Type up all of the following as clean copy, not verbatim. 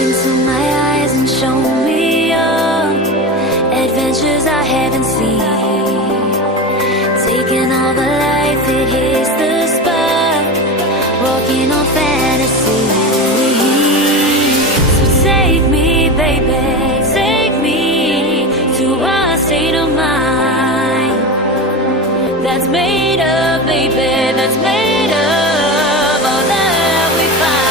into my eyes and show me your adventures I haven't seen. Taking all the life, it hits the spot. Walking on fantasy. So take me, baby, take me to a state of mind that's made up, baby, that's made up all that we find.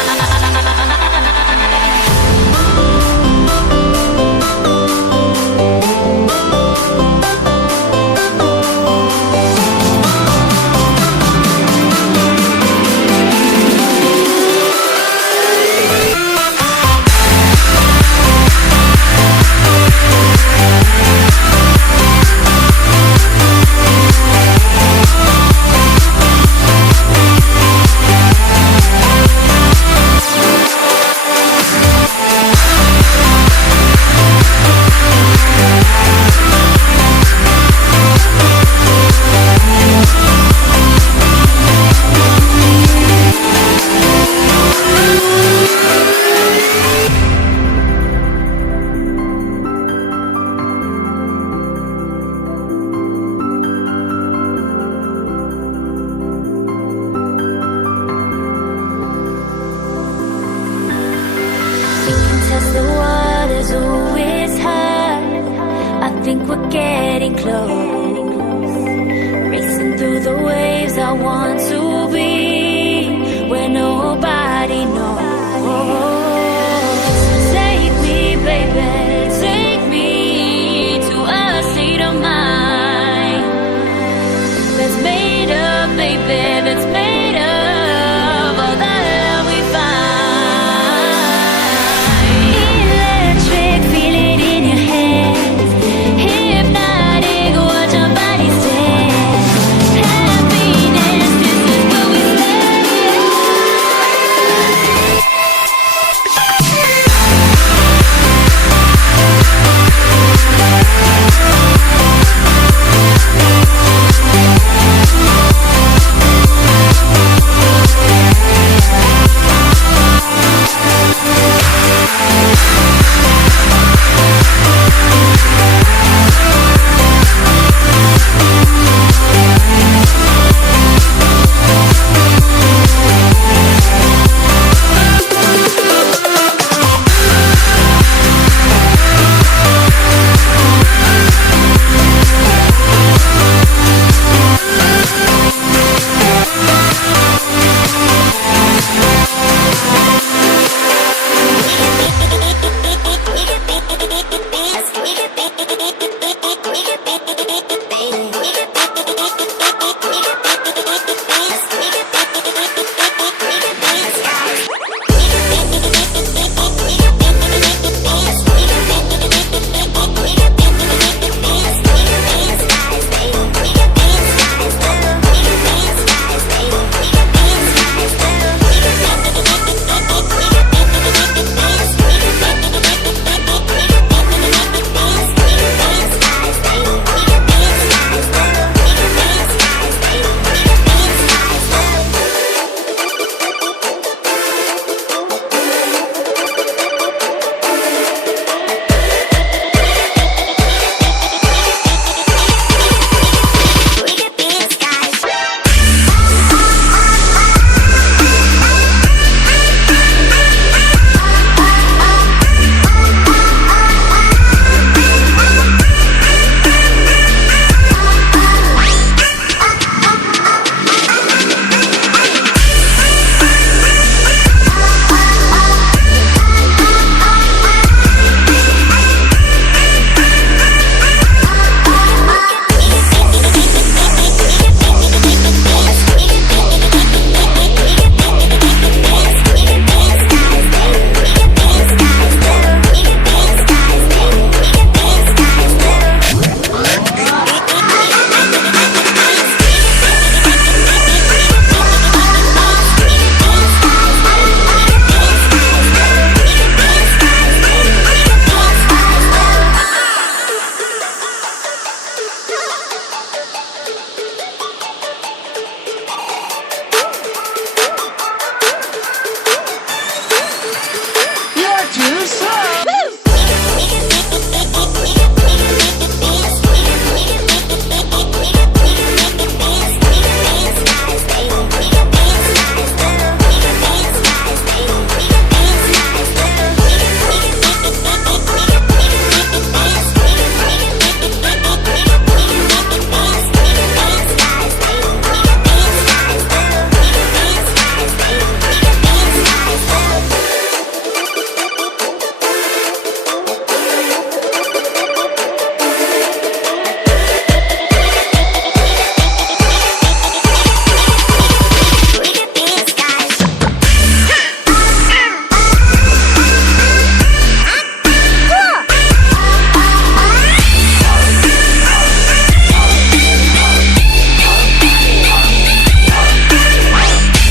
Test the waters, oh, it's hot. I think we're getting close. Racing through the waves, I want to be where nobody knows.